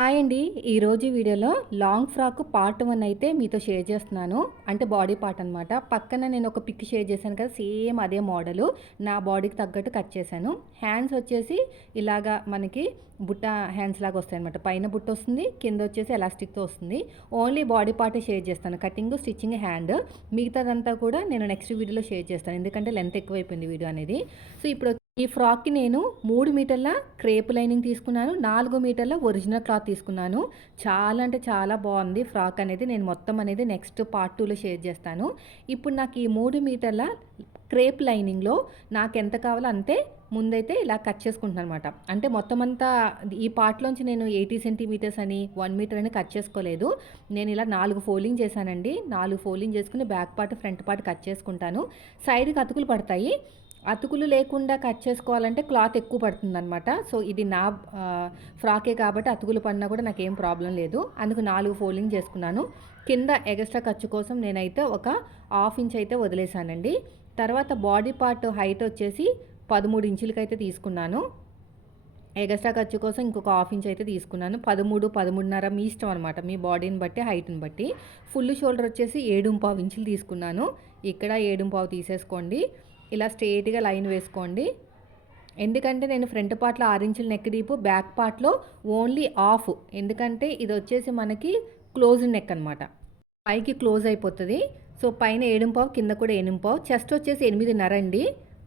Hi అండి. ఈరోజు వీడియోలో లాంగ్ ఫ్రాక్ పార్ట్ వన్ అయితే మీతో షేర్ చేస్తున్నాను. అంటే బాడీ పార్ట్ అనమాట పక్కన నేను ఒక పిక్ షేర్ చేశాను కదా సేమ్ అదే మోడలు. నా బాడీకి తగ్గట్టు కట్ చేశాను. హ్యాండ్స్ వచ్చేసి ఇలాగా మనకి బుట్ట హ్యాండ్స్ లాగా వస్తాయి అనమాట పైన బుట్ట వస్తుంది కింద వచ్చేసి ఎలాస్టిక్తో వస్తుంది. ఓన్లీ బాడీ పార్టే షేర్ చేస్తాను. Cutting stitching hand. మిగతాదంతా కూడా నేను నెక్స్ట్ వీడియోలో షేర్ చేస్తాను. ఎందుకంటే లెంత్ ఎక్కువైపోయింది వీడియో అనేది. సో ఇప్పుడు ఈ ఫ్రాక్కి నేను మూడు మీటర్ల క్రేప్ లైనింగ్ తీసుకున్నాను నాలుగు మీటర్ల ఒరిజినల్ క్లాత్ తీసుకున్నాను. చాలా అంటే చాలా బాగుంది ఫ్రాక్ అనేది. నేను మొత్తం అనేది నెక్స్ట్ పార్ట్ టూలో షేర్ చేస్తాను. ఇప్పుడు నాకు ఈ మూడు మీటర్ల క్రేప్ లైనింగ్లో నాకు ఎంత కావాలో అంతే ముందైతే ఇలా కట్ చేసుకుంటున్నాను అనమాట అంటే మొత్తం అంతా ఈ పార్ట్లోంచి నేను ఎయిటీ సెంటీమీటర్స్ అని వన్ మీటర్ అని కట్ చేసుకోలేదు. నేను ఇలా నాలుగు ఫోల్డింగ్ చేశానండి. నాలుగు ఫోల్డింగ్ చేసుకుని back part front part cut చేసుకుంటాను. సైడ్కి అతుకులు పడతాయి. అతుకులు లేకుండా కట్ చేసుకోవాలంటే క్లాత్ ఎక్కువ పడుతుంది అనమాట సో ఇది నా ఫ్రాకే కాబట్టి అతుకులు పడినా కూడా నాకు ఏం ప్రాబ్లం లేదు. అందుకు నాలుగు ఫోల్డింగ్ చేసుకున్నాను. కింద ఎగస్ట్రా ఖర్చు కోసం నేనైతే ఒక హాఫ్ ఇంచ్ అయితే వదిలేశానండి తర్వాత బాడీ పార్ట్ హైట్ వచ్చేసి పదమూడు ఇంచులకైతే తీసుకున్నాను. ఎగస్ట్రా ఖర్చు కోసం ఇంకొక హాఫ్ ఇంచ్ అయితే తీసుకున్నాను. పదమూడు పదమూడున్నర మీ ఇష్టం అనమాట మీ బాడీని బట్టి హైట్ని బట్టి. ఫుల్ షోల్డర్ వచ్చేసి ఏడుంపావు ఇంచులు తీసుకున్నాను. ఇక్కడ ఏడుంపావు తీసేసుకోండి. ఇలా స్ట్రేట్గా లైన్ వేసుకోండి. ఎందుకంటే నేను ఫ్రంట్ పార్ట్లో ఆరు ఇంచుల నెక్ డీపు బ్యాక్ పార్ట్లో ఓన్లీ ఆఫ్ ఎందుకంటే ఇది వచ్చేసి మనకి క్లోజ్ నెక్ అనమాట పైకి క్లోజ్ అయిపోతుంది. సో పైన ఏడుంపావు కింద కూడా ఎనిమిపావు చెస్ట్ వచ్చేసి ఎనిమిదిన్నర అండి.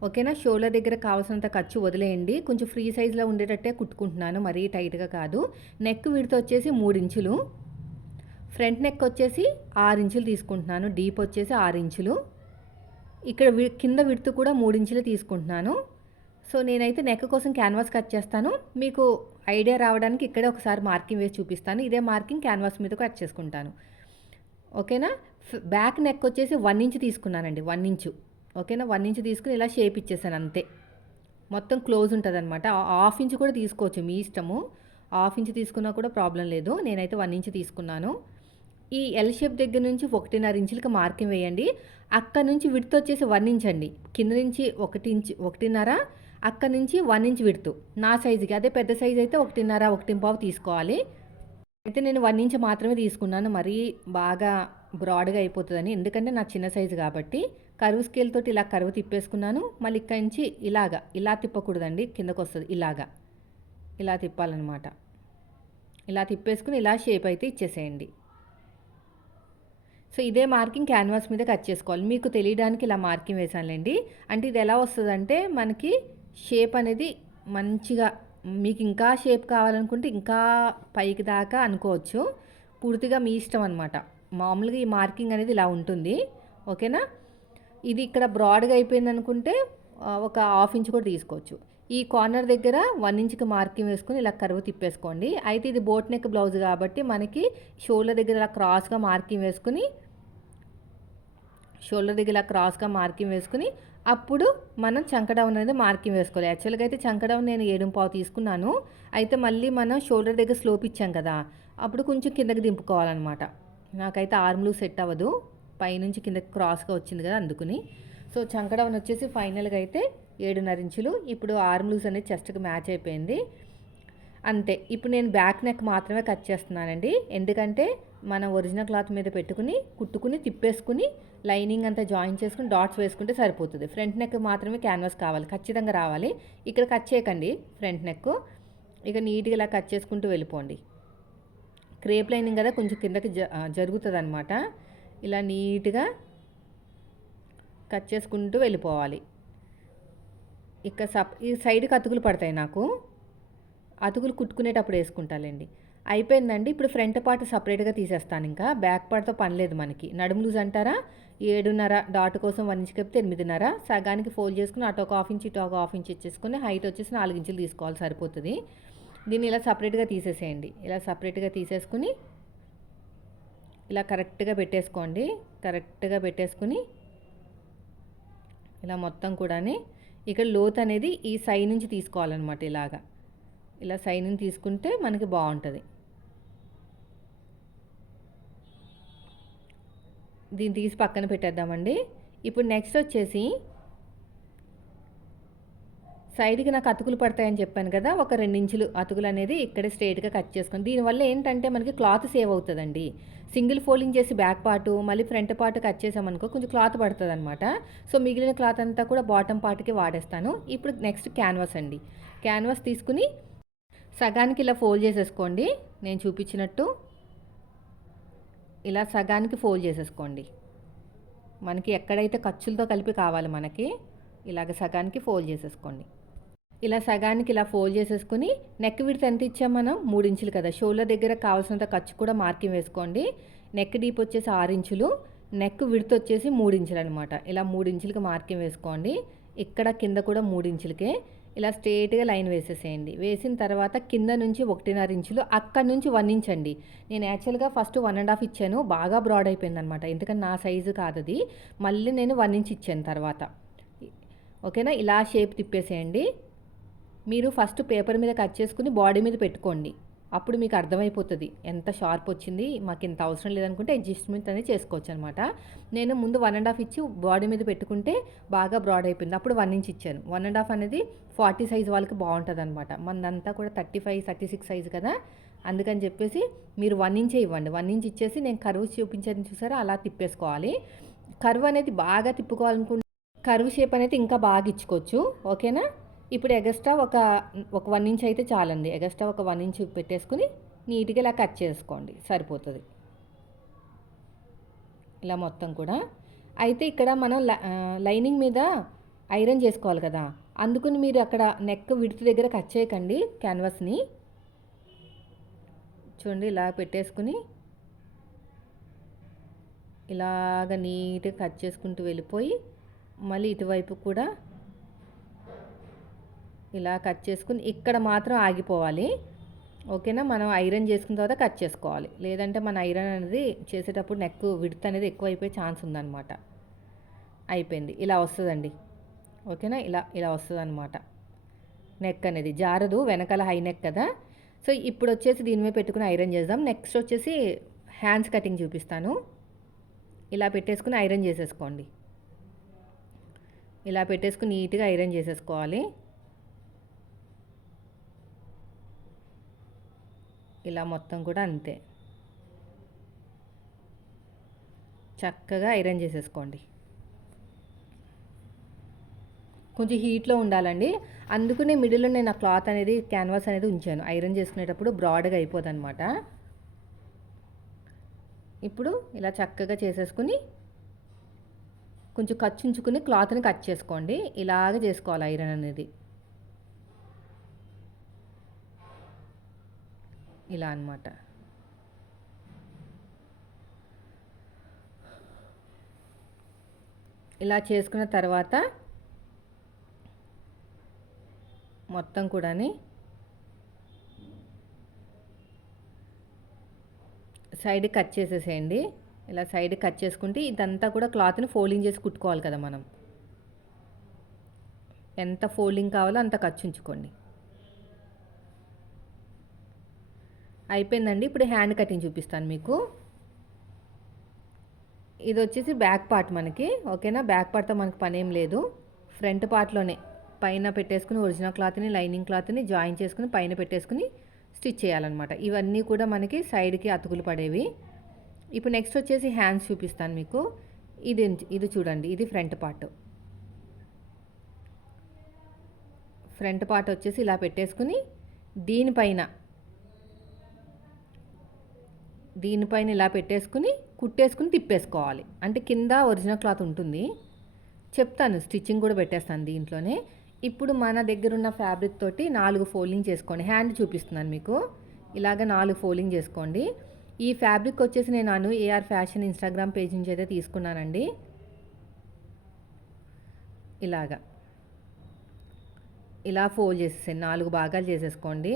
ఓకేనా? షోల్డర్ దగ్గర కావాల్సినంత ఖర్చు వదిలేయండి. కొంచెం ఫ్రీ సైజ్లో ఉండేటట్టే కుట్టుకుంటున్నాను. మరీ టైట్గా కాదు. నెక్ విడత వచ్చేసి మూడు ఇంచులు. ఫ్రంట్ నెక్ వచ్చేసి ఆరు ఇంచులు తీసుకుంటున్నాను. డీప్ వచ్చేసి ఆరు ఇంచులు. ఇక్కడ కింద విడుతు కూడా మూడించులు తీసుకుంటున్నాను. సో నేనైతే నెక్ కోసం క్యాన్వాస్ కట్ చేస్తాను. మీకు ఐడియా రావడానికి ఇక్కడే ఒకసారి మార్కింగ్ వేసి చూపిస్తాను. ఇదే మార్కింగ్ క్యాన్వాస్ మీద కట్ చేసుకుంటాను. ఓకేనా? బ్యాక్ నెక్ వచ్చేసి వన్ ఇంచ్ తీసుకున్నానండి వన్ ఇంచు. ఓకేనా? వన్ ఇంచ్ తీసుకుని ఇలా షేప్ ఇచ్చేసాను అంతే. మొత్తం క్లోజ్ ఉంటుంది అనమాట హాఫ్ ఇంచ్ కూడా తీసుకోవచ్చు మీ ఇష్టము. హాఫ్ ఇంచ్ తీసుకున్నా కూడా ప్రాబ్లం లేదు. నేనైతే వన్ ఇంచ్ తీసుకున్నాను. ఈ ఎల్ షేప్ దగ్గర నుంచి ఒకటిన్నర ఇంచులకి మార్కింగ్ వేయండి. అక్కడ నుంచి విడుతు వచ్చేసి వన్ ఇంచ్ అండి. కింద నుంచి ఒకటి ఇంచ్ ఒకటిన్నర అక్కడ నుంచి వన్ ఇంచ్ విడుతు నా సైజుకి అదే పెద్ద సైజు అయితే ఒకటిన్నర ఒకటి పావు తీసుకోవాలి. అయితే నేను వన్ ఇంచ్ మాత్రమే తీసుకున్నాను. మరీ బాగా బ్రాడ్గా అయిపోతుందని. ఎందుకంటే నా చిన్న సైజు కాబట్టి. కరువు స్కేల్ తోటి ఇలా కరువు తిప్పేసుకున్నాను. మళ్ళీ ఇక్కడి నుంచి ఇలాగా ఇలా తిప్పకూడదండి. కిందకు వస్తుంది ఇలాగా. ఇలా తిప్పాలన్నమాట. ఇలా తిప్పేసుకుని ఇలా షేప్ అయితే ఇచ్చేసేయండి. సో ఇదే మార్కింగ్ క్యాన్వాస్ మీద కట్ చేసుకోవాలి. మీకు తెలియడానికి ఇలా మార్కింగ్ వేసానులేండి. అంటే ఇది ఎలా వస్తుందంటే మనకి షేప్ అనేది మంచిగా మీకు ఇంకా షేప్ కావాలనుకుంటే ఇంకా పైకి దాకా అనుకోవచ్చు. పూర్తిగా మీ ఇష్టం అనమాట మామూలుగా ఈ మార్కింగ్ అనేది ఇలా ఉంటుంది. ఓకేనా? ఇది ఇక్కడ బ్రాడ్గా అయిపోయింది అనుకుంటే ఒక హాఫ్ ఇంచ్ కూడా తీసుకోవచ్చు. ఈ కార్నర్ దగ్గర వన్ ఇంచ్కి మార్కింగ్ వేసుకుని ఇలా కరువు తిప్పేసుకోండి. అయితే ఇది బోట్ నెక్ బ్లౌజ్ కాబట్టి మనకి షోల్డర్ దగ్గర ఇలా క్రాస్గా మార్కింగ్ వేసుకుని షోల్డర్ దగ్గర ఇలా క్రాస్గా మార్కింగ్ వేసుకుని అప్పుడు మనం చంకడౌన్ అనేది మార్కింగ్ వేసుకోవాలి. యాక్చువల్గా అయితే చంకడౌన్ నేను ఏడు పావు తీసుకున్నాను. అయితే మళ్ళీ మనం షోల్డర్ దగ్గర స్లోప్ ఇచ్చాం కదా అప్పుడు కొంచెం కిందకి దింపుకోవాలన్నమాట. నాకైతే ఆర్మ్లు సెట్ అవ్వదు. పైనుంచి కిందకి క్రాస్గా వచ్చింది కదా అందుకుని. సో చంకడౌన్ వచ్చేసి ఫైనల్గా అయితే ఏడున్నర ఇంచులు. ఇప్పుడు ఆర్మ్ లూస్ అనేది చెస్ట్కి మ్యాచ్ అయిపోయింది. అంతే. ఇప్పుడు నేను బ్యాక్ నెక్ మాత్రమే కట్ చేస్తున్నానండి. ఎందుకంటే మనం ఒరిజినల్ క్లాత్ మీద పెట్టుకుని కుట్టుకుని తిప్పేసుకుని లైనింగ్ అంతా జాయిన్ చేసుకుని డాట్స్ వేసుకుంటే సరిపోతుంది. ఫ్రంట్ నెక్ మాత్రమే క్యాన్వాస్ కావాలి. ఖచ్చితంగా రావాలి. ఇక్కడ కట్ చేయకండి ఫ్రంట్ నెక్. ఇక నీట్గా ఇలా కట్ చేసుకుంటూ వెళ్ళిపోండి. క్రేప్ లైనింగ్ కదా కొంచెం కిందకి జ జరుగుతుంది అనమాట ఇలా నీట్గా కట్ చేసుకుంటూ వెళ్ళిపోవాలి. ఇక సప్ ఈ సైడ్కి అతుకులు పడతాయి నాకు. అతుకులు కుట్టుకునేటప్పుడు వేసుకుంటాలండి. అయిపోయిందండి. ఇప్పుడు ఫ్రంట్ పార్ట్ సపరేట్గా తీసేస్తాను ఇంకా. బ్యాక్ పార్ట్తో పని లేదు మనకి. నడుము లూజ్ అంటారా? ఏడున్నర డాట్ కోసం వన్ ఇంచ్ కప్పితే ఎనిమిదిన్నర. సగానికి ఫోల్డ్ చేసుకుని అటు ఒక హాఫ్ ఇంచ్ ఇటు ఒక హాఫ్ ఇంచ్ ఇచ్చేసుకుని హైట్ వచ్చేసి నాలుగు ఇంచులు తీసుకోవాలి సరిపోతుంది. దీన్ని ఇలా సపరేట్గా తీసేసేయండి. ఇలా సపరేట్గా తీసేసుకుని ఇలా కరెక్ట్గా పెట్టేసుకోండి. కరెక్ట్గా పెట్టేసుకుని ఇలా మొత్తం కూడా ఇక్కడ లోత్ అనేది ఈ సై నుంచి తీసుకోవాలన్నమాట ఇలాగా. ఇలా సైన్ తీసుకుంటే మనకి బాగుంటుంది. దీన్ని తీసి పక్కన పెట్టేద్దామండి. ఇప్పుడు నెక్స్ట్ వచ్చేసి సైడ్కి నాకు అతుకులు పడతాయని చెప్పాను కదా ఒక రెండించులు అతుకులు అనేది ఇక్కడే స్ట్రైట్గా కట్ చేసుకుని దీనివల్ల ఏంటంటే మనకి క్లాత్ సేవ్ అవుతుందండి. సింగిల్ ఫోల్డింగ్ చేసి బ్యాక్ పార్ట్ మళ్ళీ ఫ్రంట్ పార్ట్ కట్ చేసామనుకో కొంచెం క్లాత్ పడుతుంది అనమాట సో మిగిలిన క్లాత్ అంతా కూడా బాటమ్ పార్ట్కి వాడేస్తాను. ఇప్పుడు నెక్స్ట్ క్యాన్వాస్ అండి. క్యాన్వాస్ తీసుకుని సగానికి ఇలా ఫోల్డ్ చేసేసుకోండి. నేను చూపించినట్టు ఇలా సగానికి ఫోల్డ్ చేసేసుకోండి. మనకి ఎక్కడైతే ఖర్చులతో కలిపి కావాలి మనకి ఇలాగ సగానికి ఫోల్డ్ చేసేసుకోండి. ఇలా సగానికి ఇలా ఫోల్డ్ చేసేసుకుని నెక్ విడత ఎంత ఇచ్చాం మనం? మూడు ఇంచులు కదా. షోల్డర్ దగ్గర కావాల్సినంత ఖర్చు కూడా మార్కింగ్ వేసుకోండి. నెక్ డీప్ వచ్చేసి ఆరు ఇంచులు నెక్ విడత వచ్చేసి మూడు ఇంచులు అనమాట ఇలా మూడు ఇంచులకి మార్కింగ్ వేసుకోండి. ఇక్కడ కింద కూడా మూడు ఇంచులకే. ఇలా స్ట్రేట్గా లైన్ వేసేసేయండి. వేసిన తర్వాత కింద నుంచి ఒకటిన్నర ఇంచులు అక్కడి నుంచి వన్ ఇంచ్ అండి. నేను యాక్చువల్గా ఫస్ట్ వన్ అండ్ హాఫ్ ఇచ్చాను. బాగా బ్రాడ్ అయిపోయింది అనమాట ఎందుకంటే నా సైజు కాదు అది. మళ్ళీ నేను వన్ ఇంచ్ ఇచ్చాను తర్వాత. ఓకేనా? ఇలా షేప్ తిప్పేసేయండి. మీరు ఫస్ట్ పేపర్ మీద కట్ చేసుకుని బాడీ మీద పెట్టుకోండి. అప్పుడు మీకు అర్థమైపోతుంది. ఎంత షార్ప్ వచ్చింది మాకు ఇంత అవసరం లేదనుకుంటే అడ్జస్ట్మెంట్ అనేది చేసుకోవచ్చు అనమాట నేను ముందు వన్ అండ్ హాఫ్ ఇచ్చి బాడీ మీద పెట్టుకుంటే బాగా బ్రాడ్ అయిపోయింది. అప్పుడు వన్ ఇంచ్ ఇచ్చాను. వన్ అండ్ హాఫ్ అనేది ఫార్టీ సైజ్ వాళ్ళకి బాగుంటుంది అనమాట మనదంతా కూడా thirty five thirty six size కదా. అందుకని చెప్పేసి మీరు వన్ ఇంచే ఇవ్వండి. వన్ ఇంచ్ ఇచ్చేసి నేను కరువు చూపించేది చూసారా? అలా తిప్పేసుకోవాలి. కరువు అనేది బాగా తిప్పుకోవాలనుకుంటే కరువు షేప్ అనేది ఇంకా బాగా ఇచ్చుకోవచ్చు. ఓకేనా? ఇప్పుడు ఎగస్ట్రా ఒక ఒక వన్ ఇంచ్ అయితే చాలండి. ఎగస్ట్రా ఒక వన్ ఇంచ్ పెట్టేసుకుని నీట్గా ఇలా కట్ చేసుకోండి. సరిపోతుంది. ఇలా మొత్తం కూడా. అయితే ఇక్కడ మనం లైనింగ్ మీద ఐరన్ చేసుకోవాలి కదా. అందుకని మీరు అక్కడ నెక్ విడుతు దగ్గర కట్ చేయకండి క్యాన్వాస్ని. చూడండి ఇలా పెట్టేసుకుని ఇలాగ నీట్గా కట్ చేసుకుంటూ వెళ్ళిపోయి మళ్ళీ ఇటువైపు కూడా ఇలా కట్ చేసుకుని ఇక్కడ మాత్రం ఆగిపోవాలి. ఓకేనా? మనం ఐరన్ చేసుకున్న తర్వాత కట్ చేసుకోవాలి. లేదంటే మన ఐరన్ అనేది చేసేటప్పుడు నెక్ విడత్ అనేది ఎక్కువ అయిపోయే ఛాన్స్ ఉందన్నమాట. అయిపోయింది. ఇలా వస్తుందండి. ఓకేనా? ఇలా ఇలా వస్తుంది అనమాట నెక్ అనేది జారదు. వెనకాల హై నెక్ కదా. సో ఇప్పుడు వచ్చేసి దీని మీద పెట్టుకుని ఐరన్ చేద్దాం. నెక్స్ట్ వచ్చేసి హ్యాండ్స్ కటింగ్ చూపిస్తాను. ఇలా పెట్టేసుకుని ఐరన్ చేసేసుకోండి. ఇలా పెట్టేసుకుని నీట్గా ఐరన్ చేసేసుకోవాలి. ఇలా మొత్తం కూడా అంతే. చక్కగా ఐరన్ చేసేసుకోండి. కొంచెం హీట్లో ఉండాలండి. అందుకనే మిడిల్లో నేను ఆ క్లాత్ అనేది క్యాన్వాస్ అనేది ఉంచాను. ఐరన్ చేసుకునేటప్పుడు బ్రాడ్గా అయిపోదు అనమాట ఇప్పుడు ఇలా చక్కగా చేసేసుకుని కొంచెం ఖర్చు ఉంచుకుని క్లాత్ని కట్ చేసుకోండి. ఇలాగ చేసుకోవాలి ఐరన్ అనేది. ఇలా అనమాట ఇలా చేసుకున్న తర్వాత మొత్తం కూడాని సైడ్ కట్ చేసేసేయండి. ఇలా సైడ్ కట్ చేసుకుంటే ఇదంతా కూడా క్లాత్ని ఫోల్డింగ్ చేసి కుట్టుకోవాలి కదా మనం. ఎంత ఫోల్డింగ్ కావాలో అంత ఖర్చు ఉంచుకోండి. అయిపోయిందండి. ఇప్పుడు హ్యాండ్ కటింగ్ చూపిస్తాను మీకు. ఇది వచ్చేసి బ్యాక్ పార్ట్ మనకి ఓకేనా? బ్యాక్ పార్ట్తో మనకి పని ఏం లేదు. ఫ్రంట్ పార్ట్లోనే పైన పెట్టేసుకుని ఒరిజినల్ క్లాత్ని లైనింగ్ క్లాత్ని జాయిన్ చేసుకుని పైన పెట్టేసుకుని స్టిచ్ చేయాలన్నమాట. ఇవన్నీ కూడా మనకి సైడ్కి అతుకులు పడేవి. ఇప్పుడు నెక్స్ట్ వచ్చేసి హ్యాండ్స్ చూపిస్తాను మీకు. ఇది ఇది చూడండి ఇది ఫ్రంట్ పార్ట్. ఫ్రంట్ పార్ట్ వచ్చేసి ఇలా పెట్టేసుకుని దీనిపైన దీనిపైన ఇలా పెట్టేసుకుని కుట్టేసుకుని తిప్పేసుకోవాలి. అంటే కింద ఒరిజినల్ క్లాత్ ఉంటుంది. చెప్తాను స్టిచ్చింగ్ కూడా పెట్టేస్తాను దీంట్లోనే. ఇప్పుడు మన దగ్గర ఉన్న ఫ్యాబ్రిక్ తోటి నాలుగు ఫోల్డింగ్ చేసుకోండి. హ్యాండ్ చూపిస్తున్నాను మీకు. ఇలాగ నాలుగు ఫోల్డింగ్ చేసుకోండి. ఈ ఫ్యాబ్రిక్ వచ్చేసి నేను ఏఆర్ ఫ్యాషన్ ఇన్స్టాగ్రామ్ పేజ్ నుంచి అయితే తీసుకున్నానండి. ఇలాగా. ఇలా ఫోల్డ్ చేసేసాను నాలుగు భాగాలు చేసేసుకోండి.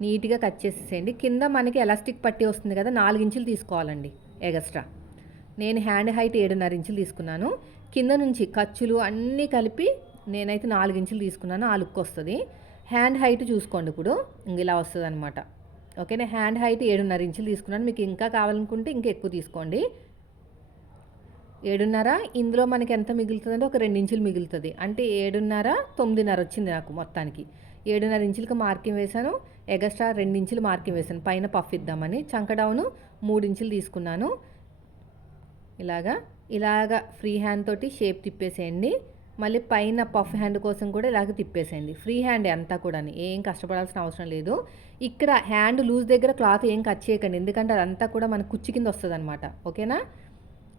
నీట్గా కట్ చేసేసేయండి. కింద మనకి ఎలాస్టిక్ పట్టి వస్తుంది కదా నాలుగు ఇంచులు తీసుకోవాలండి ఎగస్ట్రా నేను హ్యాండ్ హైట్ ఏడున్నర ఇంచులు తీసుకున్నాను. కింద నుంచి ఖర్చులు అన్నీ కలిపి నేనైతే నాలుగు ఇంచులు తీసుకున్నాను. ఆ లుక్ వస్తుంది. హ్యాండ్ హైట్ చూసుకోండి ఇప్పుడు. ఇలా వస్తుంది అనమాట ఓకేనా? హ్యాండ్ హైట్ ఏడున్నర ఇంచులు తీసుకున్నాను. మీకు ఇంకా కావాలనుకుంటే ఇంకా ఎక్కువ తీసుకోండి. ఏడున్నర ఇందులో మనకి ఎంత మిగులుతుందంటే ఒక రెండు ఇంచులు మిగులుతుంది. అంటే ఏడున్నర తొమ్మిదిన్నర వచ్చింది నాకు మొత్తానికి. ఏడున్నర ఇంచులకి మార్కింగ్ వేశాను ఎగస్ట్రా రెండు ఇంచులు మార్కింగ్ వేశాను. పైన పఫ్ ఇద్దామని చంకడౌను మూడు ఇంచులు తీసుకున్నాను. ఇలాగా ఇలాగా ఫ్రీ హ్యాండ్ తోటి షేప్ తిప్పేసేయండి. మళ్ళీ పైన పఫ్ హ్యాండ్ కోసం కూడా ఇలాగ తిప్పేసేయండి. ఫ్రీ హ్యాండ్ అంతా కూడా ఏం కష్టపడాల్సిన అవసరం లేదు. ఇక్కడ హ్యాండ్ లూజ్ దగ్గర క్లాత్ ఏం కట్ చేయకండి. ఎందుకంటే అదంతా కూడా మన కుచ్చి కింద వస్తుంది అనమాట ఓకేనా?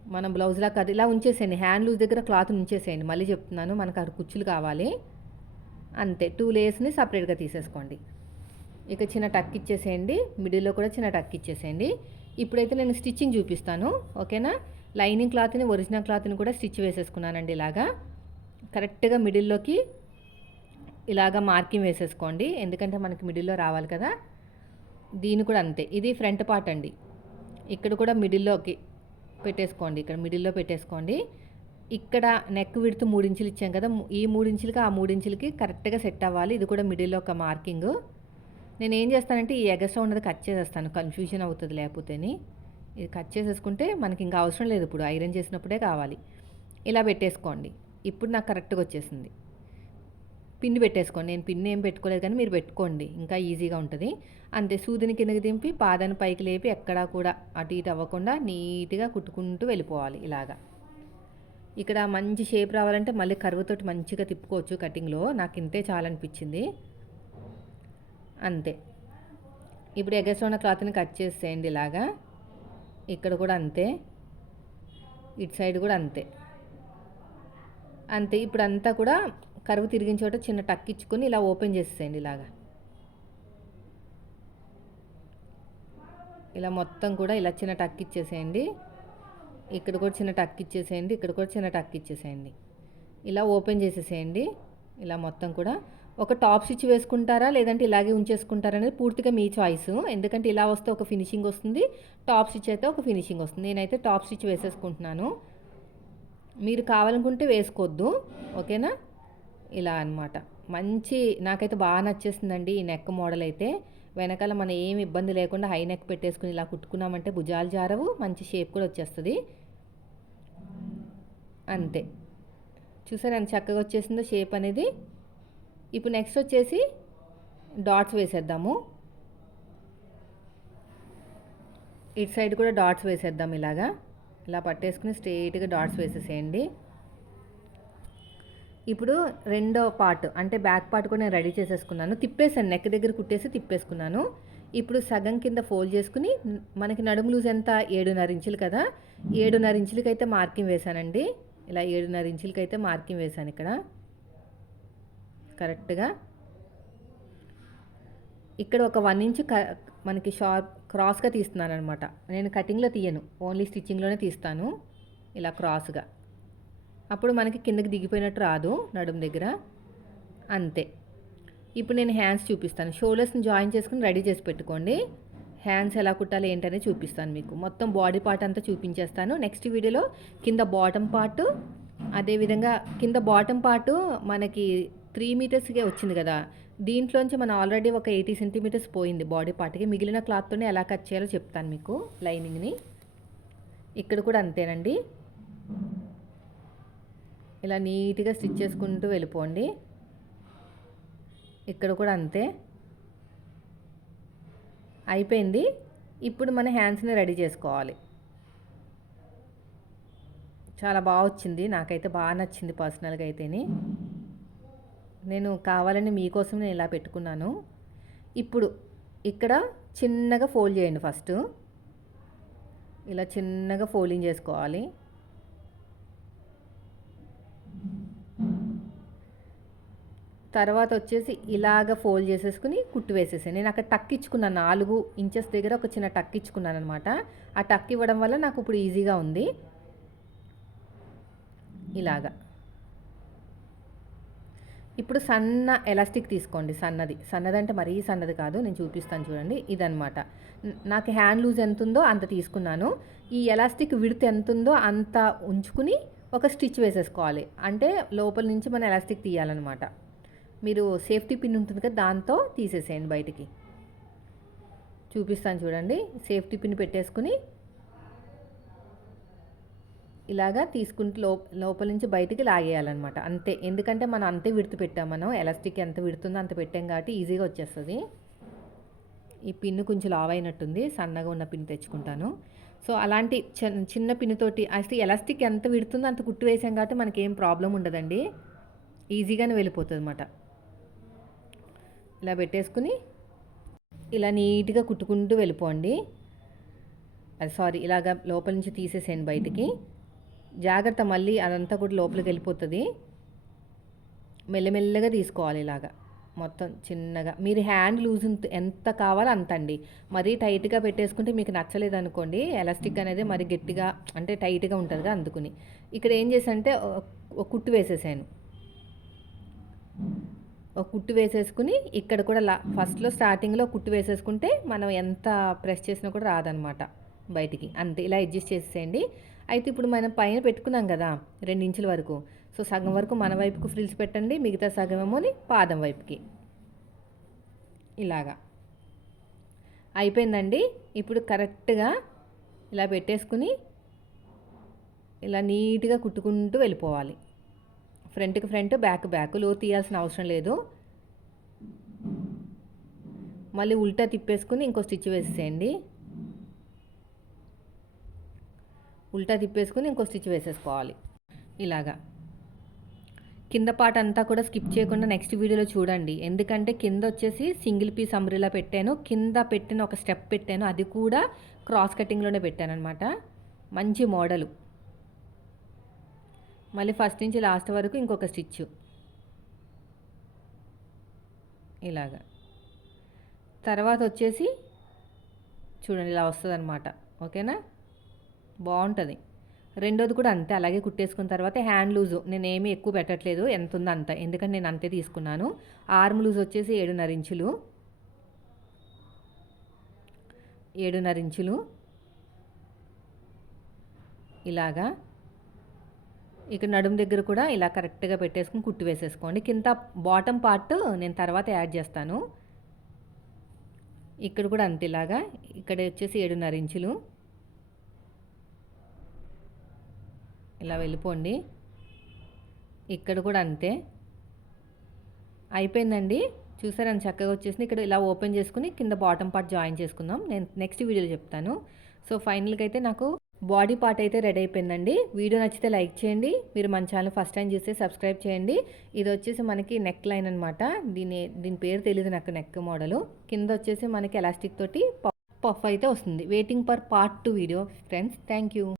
మనం బ్లౌజ్లా కాదు ఇలా ఉంచేసేయండి. హ్యాండ్ లూజ్ దగ్గర క్లాత్ ఉంచేసేయండి. మళ్ళీ చెప్తున్నాను మనకు అక్కడ కుచ్చులు కావాలి. అంతే. టూ లేయర్స్ని సపరేట్గా తీసేసుకోండి. ఇక చిన్న టక్ ఇచ్చేసేయండి. మిడిల్లో కూడా చిన్న టక్ ఇచ్చేసేయండి. ఇప్పుడైతే నేను స్టిచ్చింగ్ చూపిస్తాను. ఓకేనా లైనింగ్ క్లాత్ని ఒరిజినల్ క్లాత్ని కూడా స్టిచ్ వేసేసుకున్నానండి ఇలాగా. కరెక్ట్గా మిడిల్లోకి ఇలాగా మార్కింగ్ వేసేసుకోండి. ఎందుకంటే మనకి మిడిల్లో రావాలి కదా? దీని కూడా అంతే. ఇది ఫ్రంట్ పార్ట్ అండి. ఇక్కడ కూడా మిడిల్లోకి పెట్టేసుకోండి. ఇక్కడ మిడిల్లో పెట్టేసుకోండి. ఇక్కడ నెక్ విడుతూ మూడించులు ఇచ్చాం కదా ఈ మూడించులకి ఆ మూడించులకి కరెక్ట్గా సెట్ అవ్వాలి. ఇది కూడా మిడిల్లో ఒక మార్కింగ్ నేను ఏం చేస్తానంటే ఈ ఎగస్ట్రా ఉన్నది కట్ చేసేస్తాను. కన్ఫ్యూజన్ అవుతుంది లేకపోతేని. ఇది కట్ చేసేసుకుంటే మనకి ఇంకా అవసరం లేదు ఇప్పుడు. ఐరన్ చేసినప్పుడే కావాలి. ఇలా పెట్టేసుకోండి. ఇప్పుడు నాకు కరెక్ట్గా వచ్చేసింది. పిన్ని పెట్టేసుకోండి. నేను పిన్ని ఏం పెట్టుకోలేదు కానీ మీరు పెట్టుకోండి. ఇంకా ఈజీగా ఉంటుంది. అంతే. సూదిని కిందకి దింపి పాదాన్ని పైకి లేపి ఎక్కడా కూడా అటు ఇటు అవ్వకుండా నీట్గా కుట్టుకుంటూ వెళ్ళిపోవాలి ఇలాగా. ఇక్కడ మంచి షేప్ రావాలంటే మళ్ళీ కరువుతోటి మంచిగా తిప్పుకోవచ్చు కటింగ్లో నాకు ఇంతే చాలనిపించింది. అంతే. ఇప్పుడు ఎగస్ట్రా ఉన్న క్లాత్ని కట్ చేసేయండి ఇలాగా. ఇక్కడ కూడా అంతే. ఇటు సైడ్ కూడా అంతే. అంతే. ఇప్పుడు అంతా కూడా కరువు తిరిగిన చోట చిన్న టక్ ఇచ్చుకొని ఇలా ఓపెన్ చేసేయండి ఇలాగా. ఇలా మొత్తం కూడా ఇలా చిన్న టక్ ఇచ్చేసేయండి. ఇక్కడ కూడా చిన్న టక్ ఇచ్చేసేయండి ఇక్కడ కూడా చిన్న టక్ ఇచ్చేసేయండి. ఇలా ఓపెన్ చేసేసేయండి ఇలా మొత్తం కూడా. ఒక టాప్ స్టిచ్ వేసుకుంటారా లేదంటే ఇలాగే ఉంచేసుకుంటారా అనేది పూర్తిగా మీ చాయిస్. ఎందుకంటే ఇలా వస్తే ఒక ఫినిషింగ్ వస్తుంది టాప్ స్టిచ్ అయితే ఒక ఫినిషింగ్ వస్తుంది. నేనైతే టాప్ స్టిచ్ వేసేసుకుంటున్నాను. మీరు కావాలనుకుంటే వేసుకోవద్దు ఓకేనా? ఇలా అనమాట మంచి నాకైతే బాగా నచ్చేసిందండి ఈ నెక్ మోడల్ అయితే. వెనకాల మనం ఏమి ఇబ్బంది లేకుండా హై నెక్ పెట్టేసుకుని ఇలా కుట్టుకున్నామంటే భుజాలు జారవు మంచి షేప్ కూడా వచ్చేస్తుంది. అంతే. చూసారు ఎంత చక్కగా వచ్చేసిందో షేప్ అనేది? ఇప్పుడు నెక్స్ట్ వచ్చేసి డాట్స్ వేసేద్దాము. ఇటు సైడ్ కూడా డాట్స్ వేసేద్దాం ఇలాగా. ఇలా పట్టేసుకుని స్ట్రెయిట్గా డాట్స్ వేసేసేయండి. ఇప్పుడు రెండో పార్ట్ అంటే బ్యాక్ పార్ట్ కూడా నేను రెడీ చేసేసుకున్నాను. తిప్పేసాను నెక్ దగ్గర కుట్టేసి తిప్పేసుకున్నాను. ఇప్పుడు సగం కింద ఫోల్డ్ చేసుకుని మనకి నడుము లూజ్ ఎంత? ఏడున్నర ఇంచులు కదా. ఏడున్నర ఇంచులకి అయితే మార్కింగ్ వేశానండి. ఇలా ఏడున్నర ఇంచులకి అయితే మార్కింగ్ వేశాను ఇక్కడ. కరెక్ట్గా ఇక్కడ ఒక వన్ ఇంచ్ మనకి షార్ప్ క్రాస్గా తీస్తున్నాను అనమాట నేను కటింగ్లో తీయను. ఓన్లీ స్టిచ్చింగ్లోనే తీస్తాను. ఇలా క్రాస్గా అప్పుడు మనకి కిందకి దిగిపోయినట్టు రాదు నడుము దగ్గర. అంతే. ఇప్పుడు నేను హ్యాండ్స్ చూపిస్తాను. షోల్డర్స్ని జాయిన్ చేసుకుని రెడీ చేసి పెట్టుకోండి. హ్యాండ్స్ ఎలా కుట్టాలి ఏంటనే చూపిస్తాను మీకు. మొత్తం బాడీ పార్ట్ అంతా చూపించేస్తాను. నెక్స్ట్ వీడియోలో కింద బాటమ్ పార్ట్ అదేవిధంగా కింద బాటమ్ పార్ట్ మనకి త్రీ మీటర్స్కే వచ్చింది కదా. దీంట్లోంచి మనం ఆల్రెడీ ఒక ఎయిటీ సెంటీమీటర్స్ పోయింది బాడీ పార్ట్కి మిగిలిన క్లాత్తోనే ఎలా కట్ చేయాలో చెప్తాను మీకు లైనింగ్ని ఇక్కడ కూడా అంతేనండి. ఇలా నీట్గా స్టిచ్ చేసుకుంటూ వెళ్ళిపోండి. ఇక్కడ కూడా అంతే. అయిపోయింది. ఇప్పుడు మన హ్యాండ్స్ని రెడీ చేసుకోవాలి. చాలా బాగా వచ్చింది. నాకైతే బాగా నచ్చింది పర్సనల్గా అయితేని. నేను కావాలని మీకోసం నేను ఇలా పెట్టుకున్నాను. ఇప్పుడు ఇక్కడ చిన్నగా ఫోల్డ్ చేయండి ఫస్ట్. ఇలా చిన్నగా ఫోల్డింగ్ చేసుకోవాలి. తర్వాత వచ్చేసి ఇలాగ ఫోల్డ్ చేసేసుకుని కుట్టు వేసేసాను నేను అక్కడ టక్ ఇచ్చుకున్నాను నాలుగు ఇంచెస్ దగ్గర ఒక చిన్న టక్ ఇచ్చుకున్నాను అనమాట ఆ టక్ ఇవ్వడం వల్ల నాకు ఇప్పుడు ఈజీగా ఉంది. ఇలాగా. ఇప్పుడు సన్న ఎలాస్టిక్ తీసుకోండి. సన్నది. సన్నది అంటే మరీ సన్నది కాదు. నేను చూపిస్తాను చూడండి. ఇదనమాట నాకు హ్యాండ్ లూజ్ ఎంత ఉందో అంత తీసుకున్నాను. ఈ ఎలాస్టిక్ విడత ఎంత ఉందో అంత ఉంచుకుని ఒక స్టిచ్ వేసేసుకోవాలి. అంటే లోపల నుంచి మనం ఎలాస్టిక్ తీయాలన్నమాట. మీరు సేఫ్టీ పిన్ ఉంటుంది కదా దాంతో తీసేసేయండి బయటికి. చూపిస్తాను చూడండి. సేఫ్టీ పిన్ పెట్టేసుకుని ఇలాగా తీసుకుంటే లో లోపల నుంచి బయటికి లాగేయాలన్నమాట. అంతే. ఎందుకంటే మనం అంతే విడుతు పెట్టాం మనం. ఎలాస్టిక్ ఎంత విడుతుందో అంత పెట్టాం కాబట్టి ఈజీగా వచ్చేస్తుంది. ఈ పిన్ను కొంచెం లావ్ అయినట్టుంది. సన్నగా ఉన్న పిన్ తెచ్చుకుంటాను. సో అలాంటి చిన్న చిన్న పిన్నుతోటి అసలు ఎలాస్టిక్ ఎంత విడుతుందో అంత కుట్టు వేసాం కాబట్టి మనకేం ప్రాబ్లం ఉండదండి. ఈజీగానే వెళ్ళిపోతుంది అన్నమాట ఇలా పెట్టేసుకుని ఇలా నీట్గా కుట్టుకుంటూ వెళ్ళిపోండి. అది సారీ ఇలాగ లోపల నుంచి తీసేసేయండి బయటికి. జాగ్రత్త మళ్ళీ అదంతా కూడా లోపలికి వెళ్ళిపోతుంది. మెల్లమెల్లగా తీసుకోవాలి ఇలాగా. మొత్తం చిన్నగా. మీరు హ్యాండ్ లూజ్ ఎంత కావాలో అంత అండి మరీ టైట్గా పెట్టేసుకుంటే మీకు నచ్చలేదు అనుకోండి ఎలాస్టిక్ అనేది మరి గట్టిగా అంటే టైట్గా ఉంటుందిగా అందుకుని. ఇక్కడ ఏం చేసంటే ఒక కుట్టు వేసేసాను. కుట్టు వేసేసుకుని ఇక్కడ కూడా లా ఫస్ట్లో స్టార్టింగ్లో కుట్టు వేసేసుకుంటే మనం ఎంత ప్రెస్ చేసినా కూడా రాదనమాట బయటికి. అంతే ఇలా అడ్జస్ట్ చేసేయండి అయితే ఇప్పుడు మనం పైన పెట్టుకున్నాం కదా రెండు ఇంచుల వరకు. సో సగం వరకు మన వైపుకు ఫ్రిల్స్ పెట్టండి మిగతా సగం ఏమోని పాదం వైపుకి. ఇలాగా. అయిపోయిందండి. ఇప్పుడు కరెక్ట్గా ఇలా పెట్టేసుకుని ఇలా నీట్గా కుట్టుకుంటూ వెళ్ళిపోవాలి. ఫ్రంట్కి ఫ్రంట్ బ్యాక్ బ్యాక్. లో తీయాల్సిన అవసరం లేదు. మళ్ళీ ఉల్టా తిప్పేసుకుని ఇంకో స్టిచ్ వేసేయండి ఉల్టా తిప్పేసుకుని ఇంకో స్టిచ్ వేసేసుకోవాలి. ఇలాగా. కింద పాట అంతా కూడా స్కిప్ చేయకుండా నెక్స్ట్ వీడియోలో చూడండి. ఎందుకంటే కింద వచ్చేసి సింగిల్ పీస్ అంబ్రిలా పెట్టాను. కింద పెట్టిన ఒక స్టెప్ పెట్టాను. అది కూడా క్రాస్ కటింగ్లోనే పెట్టాను అనమాట మంచి మోడలు. మళ్ళీ ఫస్ట్ నుంచి లాస్ట్ వరకు ఇంకొక స్టిచ్ ఇలాగా. తర్వాత వచ్చేసి చూడండి ఇలా వస్తుంది అనమాట ఓకేనా? బాగుంటుంది. రెండోది కూడా అంతే అలాగే కుట్టేసుకున్న తర్వాత హ్యాండ్ లూజు నేను ఏమీ ఎక్కువ పెట్టట్లేదు ఎంత ఉందో అంత. ఎందుకంటే నేను అంతే తీసుకున్నాను. ఆర్మ్ లూజ్ వచ్చేసి ఏడున్నర ఇంచులు. ఏడున్నర ఇంచులు. ఇలాగా. ఇక నడుము దగ్గర కూడా ఇలా కరెక్ట్గా పెట్టేసుకుని కుట్టు వేసేసుకోండి. కింద బాటమ్ పార్ట్ నేను తర్వాత యాడ్ చేస్తాను. ఇక్కడ కూడా అంతే ఇలాగా. ఇక్కడ వచ్చేసి ఏడున్నర ఇంచులు. ఇలా వెళ్ళిపోండి. ఇక్కడ కూడా అంతే. అయిపోయిందండి. చూసారని చక్కగా వచ్చేసింది. ఇక్కడ ఇలా ఓపెన్ చేసుకుని కింద బాటమ్ పార్ట్ జాయిన్ చేసుకుందాం. నేను నెక్స్ట్ వీడియోలో చెప్తాను. సో ఫైనల్గా అయితే నాకు బాడీ పార్ట్ అయితే రెడీ అయిపోయిందండి. వీడియో నచ్చితే లైక్ చేయండి. మీరు మన ఛానల్ ఫస్ట్ టైం చూస్తే సబ్స్క్రైబ్ చేయండి. ఇది వచ్చేసి మనకి నెక్ లైన్ అనమాట దీని దీని పేరు తెలియదు నాకు నెక్ మోడలు. కింద వచ్చేసి మనకి ఎలాస్టిక్ తోటి పఫ్ అయితే వస్తుంది. Waiting for part two video. Friends thank you.